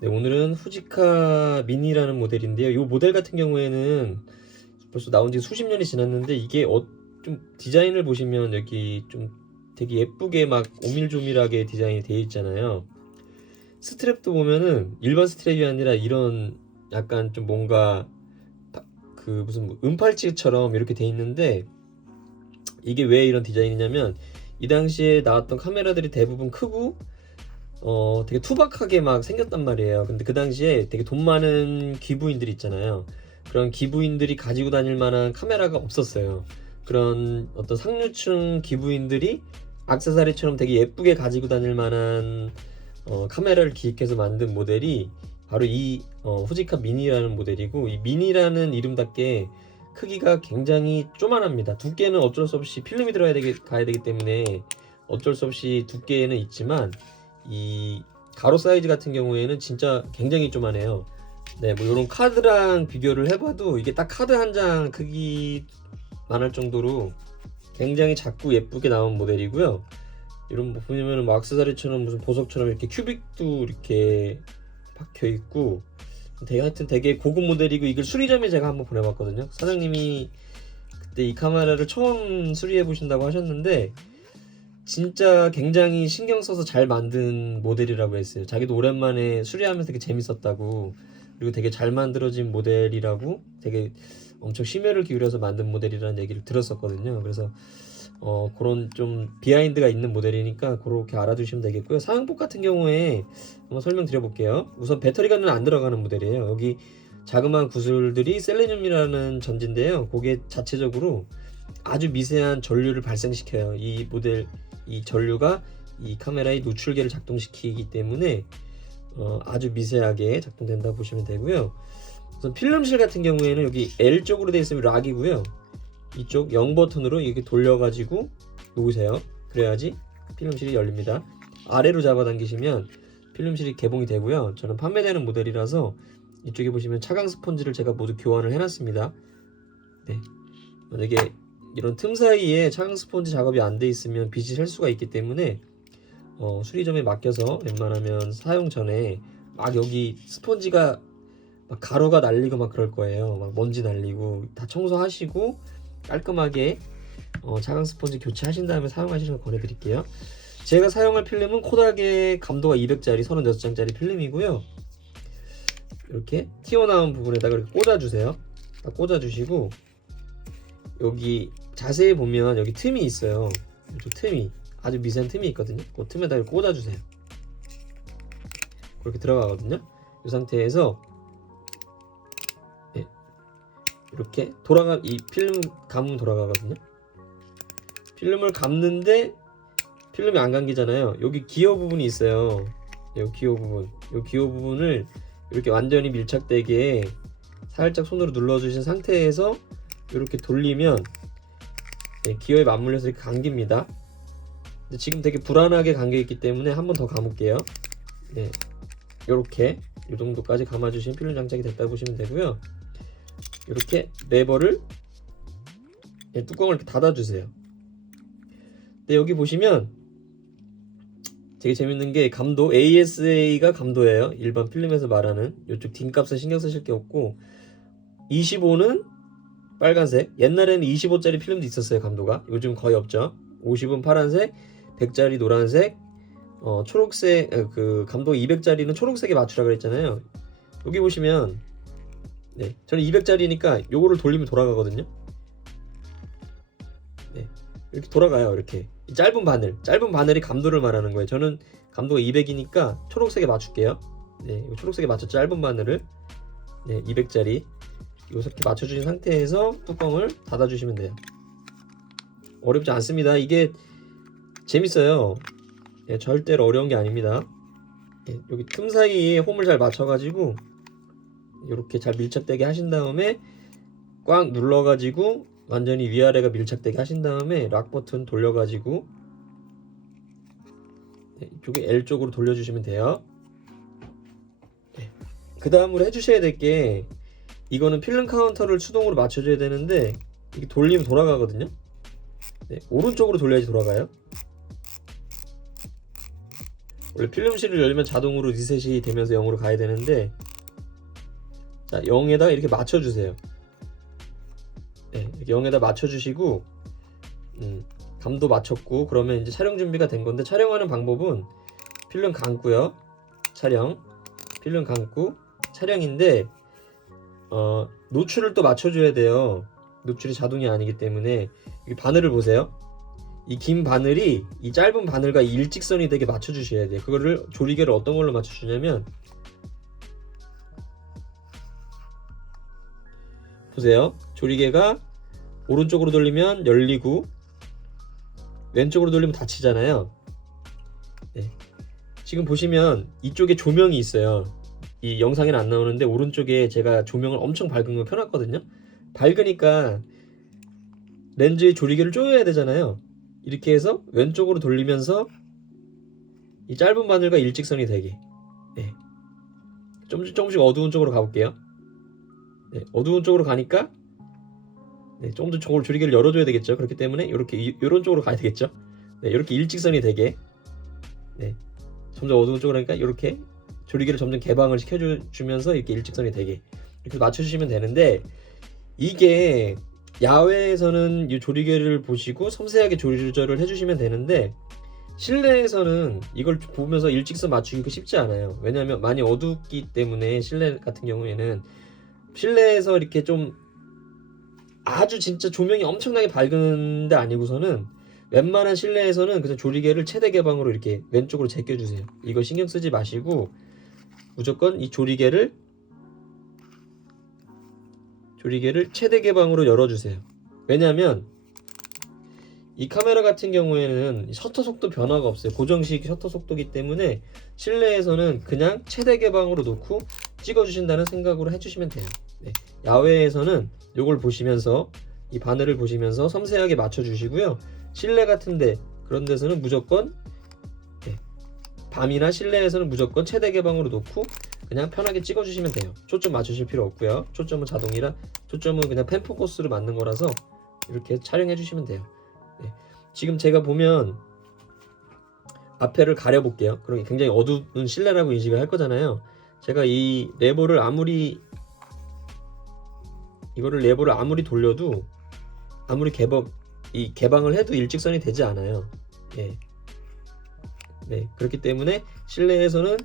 네, 오늘은 후지카 미니라는 모델인데요. 이 모델 같은 경우에는 벌써 나온 지 수십 년이 지났는데 이게 좀 디자인을 보시면 여기 좀 되게 예쁘게 막 오밀조밀하게 디자인이 되어 있잖아요. 스트랩도 보면은 일반 스트랩이 아니라 이런 약간 좀 뭔가 그 무슨 뭐 은팔찌처럼 이렇게 돼 있는데, 이게 왜 이런 디자인이냐면 이 당시에 나왔던 카메라들이 대부분 크고 되게 투박하게 막 생겼단 말이에요. 근데 그 당시에 되게 돈 많은 기부인들 있잖아요. 그런 기부인들이 가지고 다닐 만한 카메라가 없었어요. 그런 어떤 상류층 기부인들이 액세서리처럼 되게 예쁘게 가지고 다닐 만한 카메라를 기획해서 만든 모델이 바로 이 후지카 미니라는 모델이고, 이 미니라는 이름답게 크기가 굉장히 쪼만합니다. 두께는 어쩔 수 없이 필름이 가야 되기 때문에 어쩔 수 없이 두께는 있지만, 이 가로 사이즈 같은 경우에는 진짜 굉장히 쪼만해요. 네, 뭐 이런 카드랑 비교를 해봐도 이게 딱 카드 한 장 크기만 할 정도로 굉장히 작고 예쁘게 나온 모델이고요. 이런 뭐 보면은 뭐 액세서리처럼 무슨 보석처럼 이렇게 큐빅도 이렇게 박혀 있고, 하여튼 되게 고급 모델이고, 이걸 수리점에 제가 한번 보내봤거든요. 사장님이 그때 이 카메라를 처음 수리해 보신다고 하셨는데 진짜 굉장히 신경 써서 잘 만든 모델이라고 했어요. 자기도 오랜만에 수리하면서 되게 재밌었다고, 그리고 되게 잘 만들어진 모델이라고, 되게 엄청 심혈을 기울여서 만든 모델이라는 얘기를 들었었거든요. 그래서 그런 좀 비하인드가 있는 모델이니까 그렇게 알아두시면 되겠고요. 사용법 같은 경우에 한번 설명드려 볼게요. 우선 배터리가는 안 들어가는 모델이에요. 여기 자그마한 구슬들이 셀레늄이라는 전지인데요, 그게 자체적으로 아주 미세한 전류를 발생시켜요. 이 모델, 이 전류가 이 카메라의 노출계를 작동시키기 때문에 아주 미세하게 작동된다고 보시면 되고요. 우선 필름실 같은 경우에는 여기 L 쪽으로 되어 있으면 락이고요. 이쪽 0 버튼으로 이렇게 돌려가지고 놓으세요. 그래야지 필름실이 열립니다. 아래로 잡아당기시면 필름실이 개봉이 되고요. 저는 판매되는 모델이라서 이쪽에 보시면 차강 스펀지를 제가 모두 교환을 해놨습니다. 네. 만약에 이런 틈 사이에 차강 스펀지 작업이 안 돼 있으면 빛이 셀 수가 있기 때문에 수리점에 맡겨서 웬만하면 사용 전에 막 여기 스펀지가 막 가루가 날리고 막 그럴 거예요. 막 먼지 날리고 다 청소하시고 깔끔하게 차강 스펀지 교체하신 다음에 사용하시는 걸 권해드릴게요. 제가 사용할 필름은 코닥의 감도가 200짜리 36장짜리 필름이고요. 이렇게 튀어나온 부분에다가 이렇게 꽂아주세요. 딱 꽂아주시고, 여기 자세히 보면 여기 틈이 있어요. 이쪽 틈이 아주 미세한 틈이 있거든요. 그 틈에다 이렇게 꽂아주세요. 그렇게 들어가거든요. 이 상태에서 이렇게 이 필름 감으면 돌아가거든요. 필름을 감는데 필름이 안 감기잖아요. 여기 기어 부분이 있어요. 이 기어 부분을 이렇게 완전히 밀착되게 살짝 손으로 눌러주신 상태에서 이렇게 돌리면 기어에 맞물려서 이렇게 감깁니다. 근데 지금 되게 불안하게 감겨 있기 때문에 한 번 더 감을게요. 네, 이렇게 이 정도까지 감아주시면 필름 장착이 됐다고 보시면 되고요. 이렇게 레버를 뚜껑을 이렇게 닫아주세요. 근데 여기 보시면 되게 재밌는 게 감도, ASA가 감도예요. 일반 필름에서 말하는 이쪽 딘값은 신경 쓰실 게 없고, 25는 빨간색, 옛날에는 25짜리 필름도 있었어요. 감도가 요즘 거의 없죠. 50은 파란색, 100짜리 노란색, 초록색, 그 감도 200짜리는 초록색에 맞추라 그랬잖아요. 여기 보시면 저는 200짜리니까 요거를 돌리면 돌아가거든요. 이렇게 돌아가요. 이렇게 짧은 바늘이 감도를 말하는 거예요. 저는 감도가 200이니까 초록색에 맞출게요. 초록색에 맞춰 짧은 바늘을 200짜리 이렇게 맞춰주신 상태에서 뚜껑을 닫아주시면 돼요. 어렵지 않습니다. 이게 재밌어요. 절대로 어려운 게 아닙니다. 여기 틈 사이에 홈을 잘 맞춰가지고 이렇게 잘 밀착되게 하신 다음에 꽉 눌러가지고 완전히 위아래가 밀착되게 하신 다음에 락 버튼 돌려가지고 이쪽에 L 쪽으로 돌려주시면 돼요. 그 다음으로 해주셔야 될 게, 이거는 필름 카운터를 수동으로 맞춰줘야 되는데 이게 돌리면 돌아가거든요. 오른쪽으로 돌려야지 돌아가요. 원래 필름실을 열면 자동으로 리셋이 되면서 0으로 가야 되는데, 자 0에다가 이렇게 맞춰주세요. 네, 이렇게 0에다 맞춰주시고 감도 맞췄고, 그러면 이제 촬영 준비가 된 건데, 촬영하는 방법은 필름 감고요. 촬영, 필름 감고 촬영인데, 노출을 또 맞춰줘야 돼요. 노출이 자동이 아니기 때문에. 이 바늘을 보세요. 이 긴 바늘이 이 짧은 바늘과 일직선이 되게 맞춰주셔야 돼요. 그거를 조리개를 어떤 걸로 맞춰주냐면, 보세요. 조리개가 오른쪽으로 돌리면 열리고 왼쪽으로 돌리면 닫히잖아요. 네. 지금 보시면 이쪽에 조명이 있어요. 이 영상에는 안 나오는데 오른쪽에 제가 조명을 엄청 밝은 거 켜놨거든요. 밝으니까 렌즈의 조리개를 조여야 되잖아요. 이렇게 해서 왼쪽으로 돌리면서 이 짧은 바늘과 일직선이 되게, 네. 조금씩 어두운 쪽으로 가볼게요. 네, 어두운 쪽으로 가니까, 네, 조금 더 저걸 조리개를 열어줘야 되겠죠. 그렇기 때문에 이렇게 이런 쪽으로 가야 되겠죠. 네, 이렇게 일직선이 되게, 네, 점점 어두운 쪽으로 하니까 이렇게 조리개를 점점 개방을 시켜주면서 이렇게 일직선이 되게 이렇게 맞춰주시면 되는데, 이게 야외에서는 이 조리개를 보시고 섬세하게 조절을 해주시면 되는데, 실내에서는 이걸 보면서 일직선 맞추기가 쉽지 않아요. 왜냐하면 많이 어둡기 때문에. 실내 같은 경우에는 실내에서 이렇게 좀 아주 진짜 조명이 엄청나게 밝은데 아니고서는 웬만한 실내에서는 그냥 조리개를 최대 개방으로 이렇게 왼쪽으로 제껴주세요. 이거 신경 쓰지 마시고 무조건 이 조리개를 최대 개방으로 열어주세요. 왜냐하면 이 카메라 같은 경우에는 셔터 속도 변화가 없어요. 고정식 셔터 속도기 때문에 실내에서는 그냥 최대 개방으로 놓고 찍어주신다는 생각으로 해주시면 돼요. 네. 야외에서는 이걸 보시면서, 이 바늘을 보시면서 섬세하게 맞춰주시고요. 실내 같은데, 그런 데서는 무조건, 네, 밤이나 실내에서는 무조건 최대 개방으로 놓고 그냥 편하게 찍어주시면 돼요. 초점 맞추실 필요 없고요. 초점은 자동이라, 초점은 그냥 펜포커스로 맞는 거라서 이렇게 촬영해 주시면 돼요. 네. 지금 제가 보면 앞에를 가려 볼게요. 그럼 굉장히 어두운 실내라고 인식을 할 거잖아요. 제가 이 레버를 아무리 돌려도, 아무리 개방을 해도 일직선이 되지 않아요. 예. 네, 그렇기 때문에 실내에서는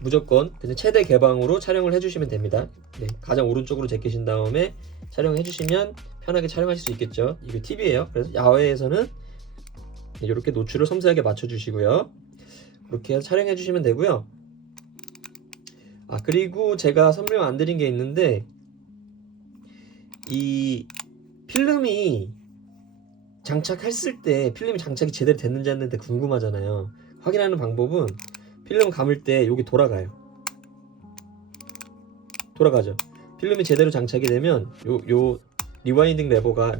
무조건 그냥 최대 개방으로 촬영을 해주시면 됩니다. 네, 가장 오른쪽으로 제끼신 다음에 촬영해 주시면 편하게 촬영하실 수 있겠죠. 이거 팁이에요. 그래서 야외에서는 이렇게 노출을 섬세하게 맞춰주시고요. 그렇게 해서 촬영해 주시면 되고요. 그리고 제가 설명 안 드린 게 있는데, 이 필름이 장착했을 때 필름이 장착이 제대로 됐는지 안 됐는지 궁금하잖아요. 확인하는 방법은 필름 감을 때 여기 돌아가죠. 필름이 제대로 장착이 되면 요 리와인딩 레버가,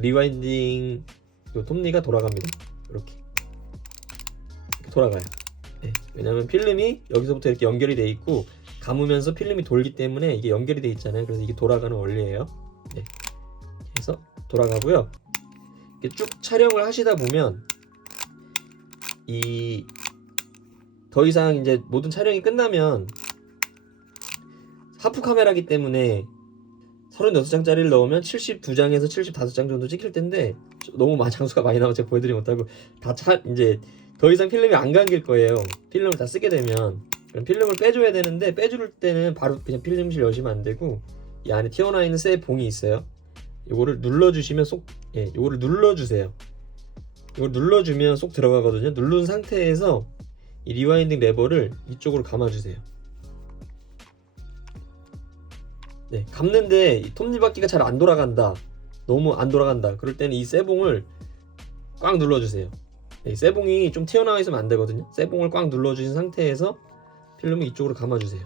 요 톱니가 돌아갑니다. 이렇게 돌아가요. 네, 왜냐면 필름이 여기서부터 이렇게 연결이 돼 있고 감으면서 필름이 돌기 때문에 이게 연결이 돼 있잖아요. 그래서 이게 돌아가는 원리예요. 네. 그래서 돌아가고요. 이렇게 쭉 촬영을 하시다 보면 더 이상 이제 모든 촬영이 끝나면, 하프 카메라기 때문에 36장짜리를 넣으면 72장에서 75장 정도 찍힐 텐데, 너무 장수가 많이 나와서 제가 보여드리지 못하고 이제 더 이상 필름이 안 감길 거예요. 필름을 다 쓰게 되면. 그럼 필름을 빼줘야 되는데, 빼줄 때는 바로 그냥 필름실 여시면 안 되고, 이 안에 튀어나와 있는 새 봉이 있어요. 요거를 눌러주시면 요거를 눌러주세요. 이걸 눌러주면 쏙 들어가거든요. 누른 상태에서 이 리와인딩 레버를 이쪽으로 감아주세요. 네, 감는데 이 톱니바퀴가 잘 안 돌아간다, 너무 안 돌아간다, 그럴 때는 이 쇠봉을 꽉 눌러주세요. 네, 이 쇠봉이 좀 튀어나와 있으면 안 되거든요. 쇠봉을 꽉 눌러주신 상태에서 필름을 이쪽으로 감아주세요.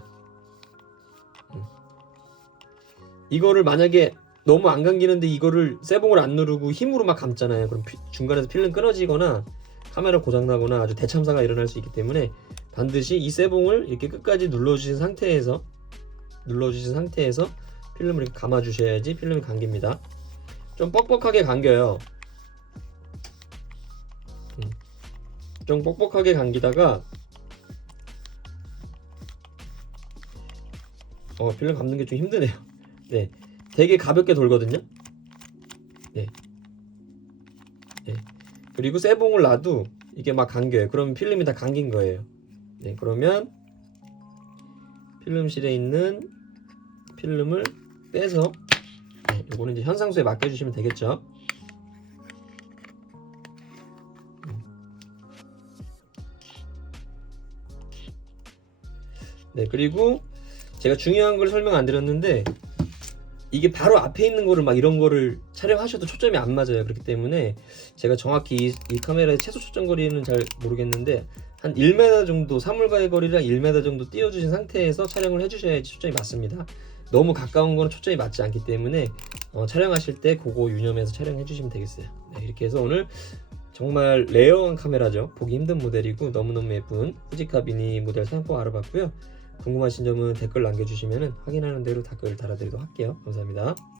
이거를 만약에 너무 안 감기는데 이거를 쇠봉을 안 누르고 힘으로 막 감잖아요. 그럼 중간에서 필름 끊어지거나 카메라 고장나거나 아주 대참사가 일어날 수 있기 때문에 반드시 이 쇠봉을 이렇게 끝까지 눌러주신 상태에서 필름을 이렇게 감아주셔야지 필름이 감깁니다. 좀 뻑뻑하게 감겨요. 좀 뻑뻑하게 감기다가 필름 감는 게 좀 힘드네요. 네, 되게 가볍게 돌거든요. 네, 네. 그리고 쇠봉을 놔도 이게 막 감겨요. 그러면 필름이 다 감긴 거예요. 네, 그러면 필름실에 있는 필름을 빼서 요거는 이제 현상수에 맡겨주시면 되겠죠. 네, 그리고 제가 중요한 걸 설명 안 드렸는데 이게 바로 앞에 있는 거를 막 이런 거를 촬영하셔도 초점이 안 맞아요. 그렇기 때문에 제가 정확히 이 카메라의 최소 초점 거리는 잘 모르겠는데 한 1m 정도, 사물과의 거리랑 1m 정도 띄워주신 상태에서 촬영을 해주셔야지 초점이 맞습니다. 너무 가까운 거는 초점이 맞지 않기 때문에 촬영하실 때 그거 유념해서 촬영해 주시면 되겠어요. 네, 이렇게 해서 오늘 정말 레어한 카메라죠. 보기 힘든 모델이고 너무너무 예쁜 후지카 미니 모델 사용법 알아봤고요. 궁금하신 점은 댓글 남겨주시면 확인하는 대로 댓글 달아드리도록 할게요. 감사합니다.